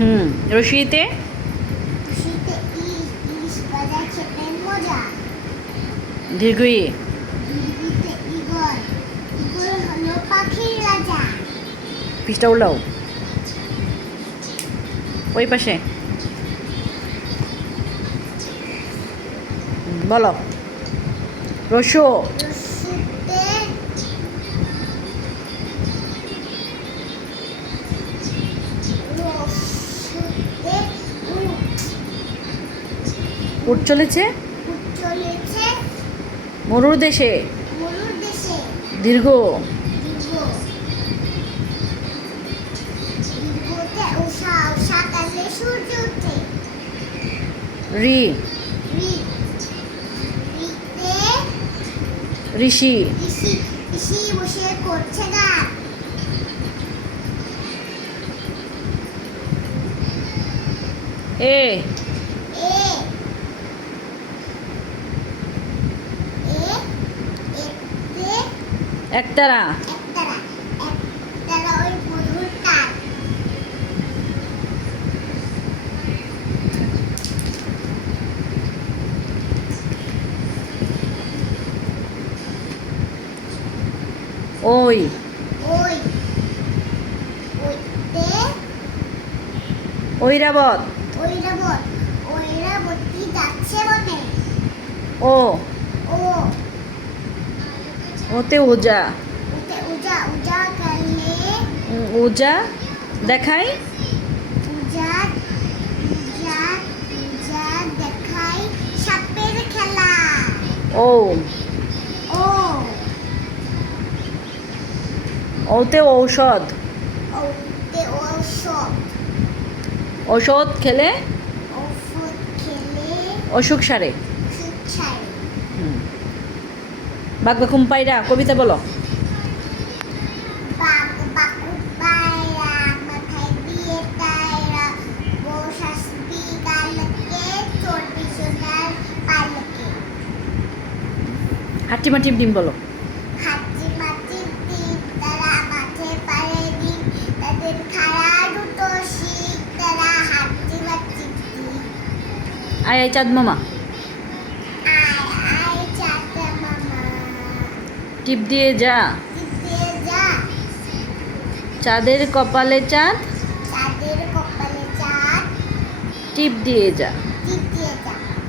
রশিতে খুশিতে ইলিশ ভাজা খেতে মজা। দীর্ঘ ই দীর্ঘিতে ইগল, ইগল হলো পাখির রাজা। পৃষ্ঠা উল্লাও ওই পাশে বলো রসো রসিতে রসিতে উঠ চলেছে উট চলেছে মরুর দেশে মরুর দেশে। দীর্ঘ দীর্ঘ, দীর্ঘতে উষা, উষা কালে সূর্য ওঠে। রি রি, রিতে ঋষি ঋষি, ঋষি বসে করছে গান। এ এ, এ, এতে একতারা একতারা, একতারা ওই মধুর তার। ওই ওই, ওইতে ঐরাবত ঐরাবত, ঐরাবতী যাচ্ছে বনে। ও ও, ওতে ওজা ওতে উজা, উজা কালে ওজা দেখাই উজা, উজা, উজা দেখাই সাপের খেলা। ও ও, ওতে ঔষধ ওতে ঔষধ, ঔষধ খেলে ঔষধ খেলে অসুখ সারে সুখ ছাড়ে। বাঘবাখুম পায়রা কবিতা বলো বাঘ বাকুট পায়রা মাথায় দিয়ে টায়রা, বউ শাশুড়ি গালকে চড়বি সোনার পালকে। হাট্টিমাটিম ডিম বলো হাতি মাটির ডিম তারা মাঠে পারে ডিম, তাদের খাড়া দুটো শিং তারা হাতি মাটির ডিম। আয় আয় চাঁদ মামা আয় আয় চাটা মামা, টিপ দিয়ে যা জিতে যা চাঁদের কপালে চাঁদ চাঁদের কপালে চাঁদ, টিপ দিয়ে যা জিতে যা।